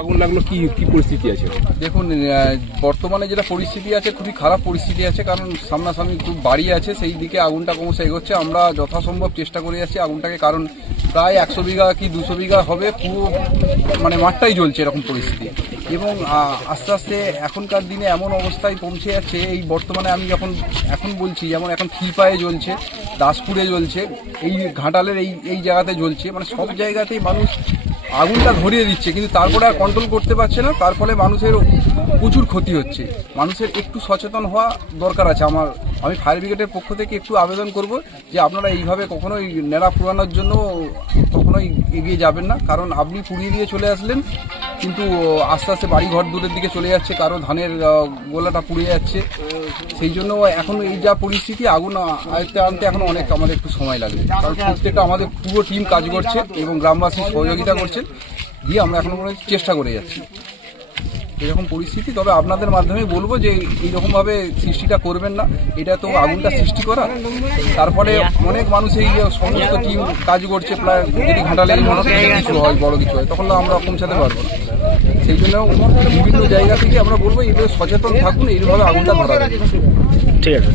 আগুন লাগল, কি কি পরিস্থিতি আছে? দেখুন বর্তমানে যেটা পরিস্থিতি আছে, খুবই খারাপ পরিস্থিতি আছে, কারণ সামনাসামনি খুব বাড়ি আছে, সেই দিকে আগুনটা ক্রমশ এগোচ্ছে। আমরা যথাসম্ভব চেষ্টা করে যাচ্ছি আগুনটাকে, কারণ প্রায় একশো বিঘা কি দুশো বিঘা হবে, পুরো মানে মাঠটাই জ্বলছে এরকম পরিস্থিতি। এবং আস্তে আস্তে এখনকার দিনে এমন অবস্থায় পৌঁছে যাচ্ছে, এই বর্তমানে আমি যখন এখন বলছি, যেমন এখন খিলপায়ে জ্বলছে, দাসপুরে জ্বলছে, এই ঘাটালের এই এই জায়গাতে জ্বলছে মানে সব জায়গাতেই মানুষ আগুনটা ধরিয়ে দিচ্ছে, কিন্তু তারপরে আর কন্ট্রোল করতে পারছে না, তার ফলে মানুষের প্রচুর ক্ষতি হচ্ছে। মানুষের একটু সচেতন হওয়া দরকার আছে আমার। আমি ফায়ার ব্রিগেডের পক্ষ থেকে একটু আবেদন করব যে আপনারা এইভাবে কখনোই নেড়া পুরানোর জন্য কখনোই এগিয়ে যাবেন না, কারণ আপনি পুড়িয়ে দিয়ে চলে আসলেন কিন্তু আস্তে আস্তে বাড়ি ঘর দূরের দিকে চলে যাচ্ছে কারও ধানের গোলাটা পুড়ে যাচ্ছে। সেই জন্য এখন এই যা পরিস্থিতি আগুন আয়ত্তে আনতে এখন অনেক আমাদের একটু সময় লাগবে। কারণ প্রত্যেকটা আমাদের পুরো টিম কাজ করছে এবং গ্রামবাসী সহযোগিতা করছে দিয়ে আমরা এখন চেষ্টা করে যাচ্ছি। এরকম পরিস্থিতি, তবে আপনাদের মাধ্যমে বলব যে এইরকমভাবে সৃষ্টিটা করবেন না। এটা তো আগুনটা সৃষ্টি করা। তারপরে অনেক মানুষ এই যে সমস্ত টিম কাজ করছে, প্রায় যদি ঘাটালে লেগে কিছু হয়, বড় কিছু হয়। তখন আমরা পৌঁছাতে পারব সেই জন্য বিভিন্ন জায়গা থেকে আমরা বলব এইভাবে সচেতন থাকুন, এইভাবে আগুনটা ধরা ঠিক আছে।